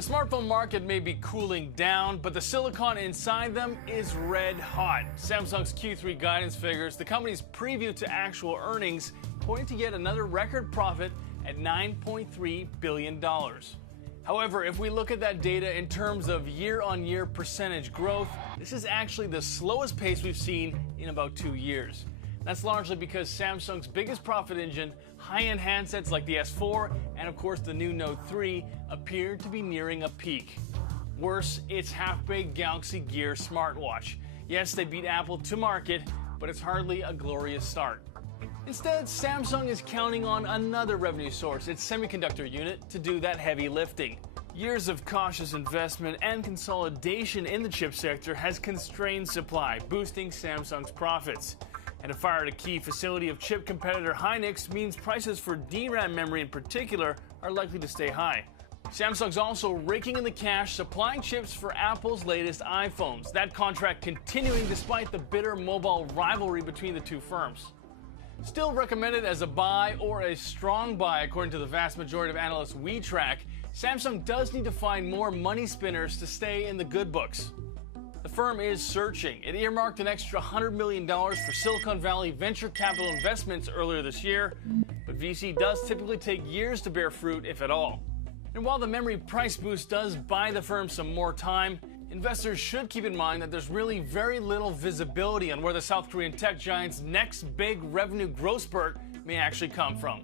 The smartphone market may be cooling down, but the silicon inside them is red hot. Samsung's Q3 guidance figures the company's preview to actual earnings, pointing to yet another record profit at $9.3 billion. However, if we look at that data in terms of year-on-year percentage growth, this is actually the slowest pace we've seen in about 2 years. That's largely because Samsung's biggest profit engine, high-end handsets like the S4 and of course the new Note 3, appear to be nearing a peak. Worse, its half-baked Galaxy Gear smartwatch. Yes, they beat Apple to market, but it's hardly a glorious start. Instead, Samsung is counting on another revenue source, its semiconductor unit, to do that heavy lifting. Years of cautious investment and consolidation in the chip sector has constrained supply, boosting Samsung's profits. And to fire at a key facility of chip competitor Hynix means prices for DRAM memory in particular are likely to stay high. Samsung's also raking in the cash supplying chips for Apple's latest iPhones, that contract continuing despite the bitter mobile rivalry between the two firms. Still recommended as a buy or a strong buy according to the vast majority of analysts we track, Samsung does need to find more money spinners to stay in the good books. The firm is searching. It earmarked an extra $100 million for Silicon Valley venture capital investments earlier this year, but VC does typically take years to bear fruit, if at all. And while the memory price boost does buy the firm some more time, investors should keep in mind that there's really very little visibility on where the South Korean tech giant's next big revenue growth spurt may actually come from.